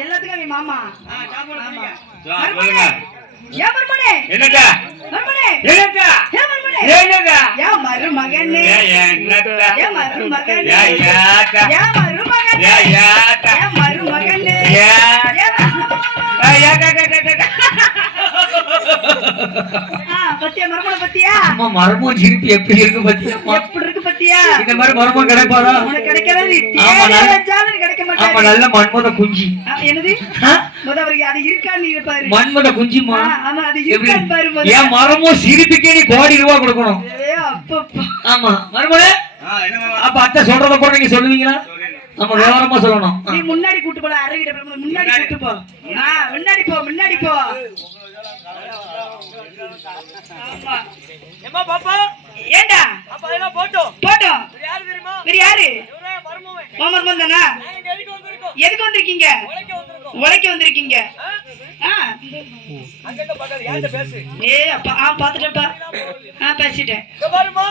எல்லாத்துக்கும் நீ மாமா. சொல்லுங்க. ஏன் மருமனே? என்னடா? மருமனே. என்னடா? ஏன் மருமனே? என்னடா? ஏன் மருமகனே? என்னடா? ஏன் மருமகனே? யாட்டா? ஏன் மருமகனே? யாட்டா? ஏன் மருமகனே? பத்தியா மருமனை பத்தியா? அம்மா மர்மம் சிரிப்பு எப்படி இருக்கு பத்தியா? எப்படி இருக்கு பத்தியா? இந்த மாதிரி மர்மம் கிடைப்பாரா? உனக்கு கிடைக்காது. கிடைக்க மாட்டாது. ஆமா நல்ல மன்மத குஞ்சி. என்னது? முதவருக்கு அது இருக்கான்னு இருப்பாரு. மன்மத குஞ்சிமா. ஆமா அது இருக்கான்னு பாரு. ஏன் மரமும் சிரிப்புக்கே நீ கோடி ரூபாய் கொடுக்கணும். ஆமா மர்மனே. அப்ப அத்தை சொல்றத கூட நீங்க சொல்லுவீங்களா? நம்ம விவரமா சொல்லணும். நீ முன்னாடி கூட்டு போல அரைகிட்ட முன்னாடி கூட்டு போ. முன்னாடி போ முன்னாடி போ. ஆமா ஏமா பாப்பா ஏண்டா அப்ப எல்லாம் போட்டோம் போட்டோம். யாரு தெரியுமா? வேற யாரு? இவரே மர்மமே. மர்மம் தானா? நாங்க எதுக்கு வந்திருக்கோம்? எதுக்கு வந்திருக்கீங்க? உழைக்க வந்திருக்கீங்க. அங்க என்ன பக்கத்துல யார்ட்ட பேசு? அப்பா பாத்துட்டேன்ப்பா. பேசிட்டேன். இங்க பாருமா.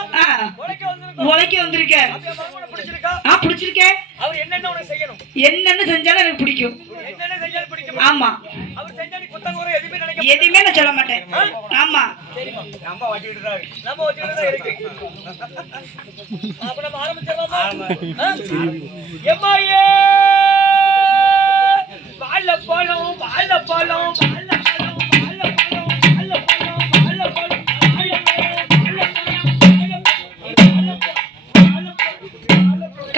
உழைக்க வந்திருக்கேன். அப்படியே மர்மனை பிடிச்சிருக்கா? பிடிச்சிருக்கேன். அவர் என்னென்ன உனக்கு செய்யணும்? என்னென்ன செஞ்சாலும் எனக்கு பிடிக்கும். என்னென்ன செஞ்சாலும் பிடிக்கும். ஆமா. அவர் செஞ்சா நீ குத்தம் குறை எதுவுமே நினைக்க எதுவுமே நான் சொல்ல மாட்டேன். ஆமா. சரிமா. நம்ம வச்சிட்டுறாங்க. நம்ம வச்சிட்டுதான் இருக்கு. அப்ப நம்ம ஆரம்பிச்சிடலாமா? எம்மாயே வாழைப்பழம் வாழைப்பழம் வாழைப்பழம் வாழைப்பழம் வாழைப்பழம் வாழைப்பழம்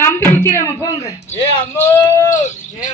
கம்பி குத்திராம போங்க. ஏ அம்மோ ஏ